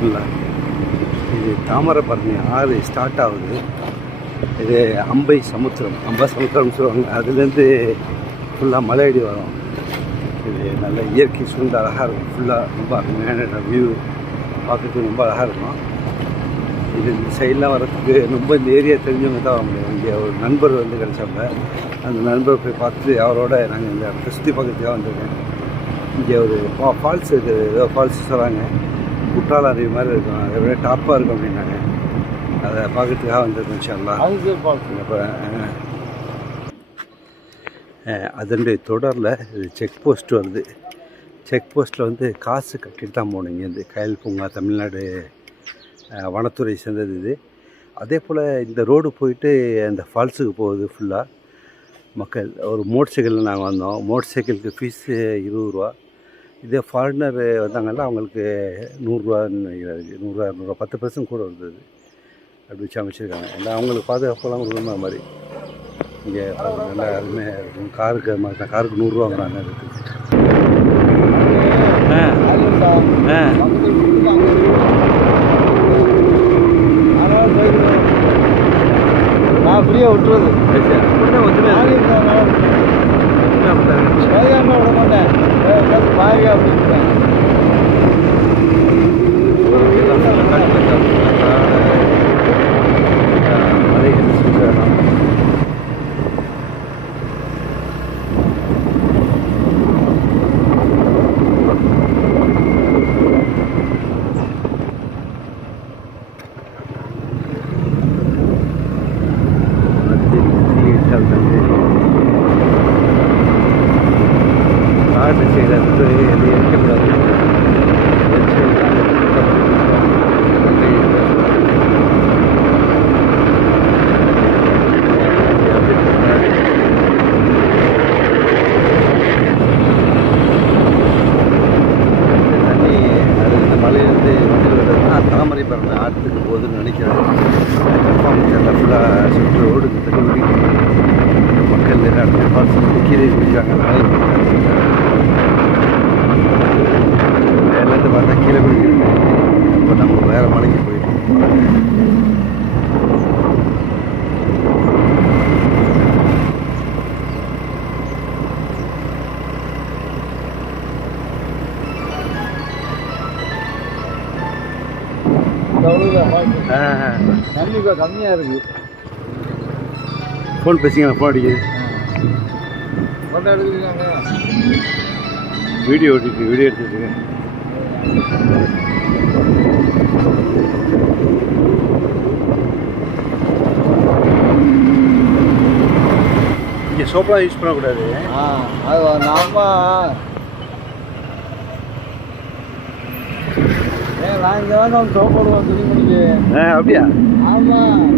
பிஸ்மில்லா. இது தாமிரபரணி ஆறு ஸ்டார்ட் ஆகுது. இது அம்பை சமுத்திரம் சொல்லுவாங்க. அதுலேருந்து ஃபுல்லாக மலையடி வரும். இது நல்ல இயற்கை சூழ்ந்து அழகாக இருக்கும். ஃபுல்லாக ரொம்ப அருமையான வியூ பார்க்குறதுக்கு ரொம்ப அழகாக இருக்கும். இது இந்த சைடெலாம் வரத்துக்கு ரொம்ப இந்த ஏரியா தெரிஞ்சவங்க தான் வர முடியும். இங்கே ஒரு நண்பர் வந்து கிடச்சாங்க. அந்த நண்பர் போய் பார்த்து அவரோட நாங்கள் இந்த இடத்த சுற்றி பார்க்கறதுக்காக வந்திருக்கேன். இங்கே ஒரு ஃபால்ஸ் இருக்குது. ஏதோ ஃபால்ஸ் சொல்கிறாங்க, குற்றால அருவி மாதிரி இருக்கும். அதை விட டாப்பாக இருக்கும் அப்படின்னாங்க. அதை பார்க்கறதுக்காக வந்திருக்கோம். இப்போ அதனுடைய தொடரில் இது செக் போஸ்ட் வருது. செக் போஸ்ட்டில் வந்து காசு கட்டிட்டு தான் போகணும். இங்கேருந்து கயல் பூங்கா தமிழ்நாடு வனத்துறை சேர்ந்தது இது. அதே போல் இந்த ரோடு போயிட்டு அந்த ஃபால்ஸுக்கு போகுது. ஃபுல்லாக மக்கள் ஒரு மோட்டர் சைக்கிளில் நாங்கள் வந்தோம். மோட்டர் சைக்கிளுக்கு ஃபீஸு 20 ரூபா. இதே ஃபாரினர் வந்தாங்கன்னா அவங்களுக்கு 100 ரூபா 10% கூட இருந்தது. அப்படி வச்சு அமைச்சிருக்காங்க. எல்லாம் அவங்களுக்கு பாதுகாப்பெல்லாம் கொடுக்கணும். அது மாதிரி இங்கே நல்லா அருமையாக இருக்கும். காருக்கு அது மாதிரி தான். காருக்கு 100 ரூபாங்கிறாங்க. இருக்குது நான் ஃப்ரீயாக விட்டுறது விட மாட்டேன். பாருங்க அப்படின்னு காடு செய்கிறது இருக்கக்கூடாது. தண்ணி அது இந்த மலையிலேருந்து தாமரைபரணி ஆற்றுக்கு போகுதுன்னு நினைக்கிறேன். கன்ஃபார்ம் தெரியல. ஃபுல்லாக சுற்று ரோடு தண்ணி ஓடிட்டு மக்கள் நிறைய இடத்துல ஃபால்ஸ் கீழே குடிக்கிறாங்க. மேலேருந்து பார்த்தா கீழே குடிக்கிறாங்க. இப்போ நம்ம வேறு மலைக்கு போயிட்டோம். தண்ணி கம்மியாக இருக்குது. ஃபோன் பேசிங்க. ஃபோன் அடிக்குது. ஃபோட்டோ எடுத்துருக்காங்க. வீடியோ எடுத்துருக்கேன். இங்கே சோப்பெலாம் யூஸ் பண்ணக்கூடாது. அது நாம நான் இங்கே வந்து சோப் போடுவோம் துணி முடிக்கு. அப்படியா? ஆமாம்.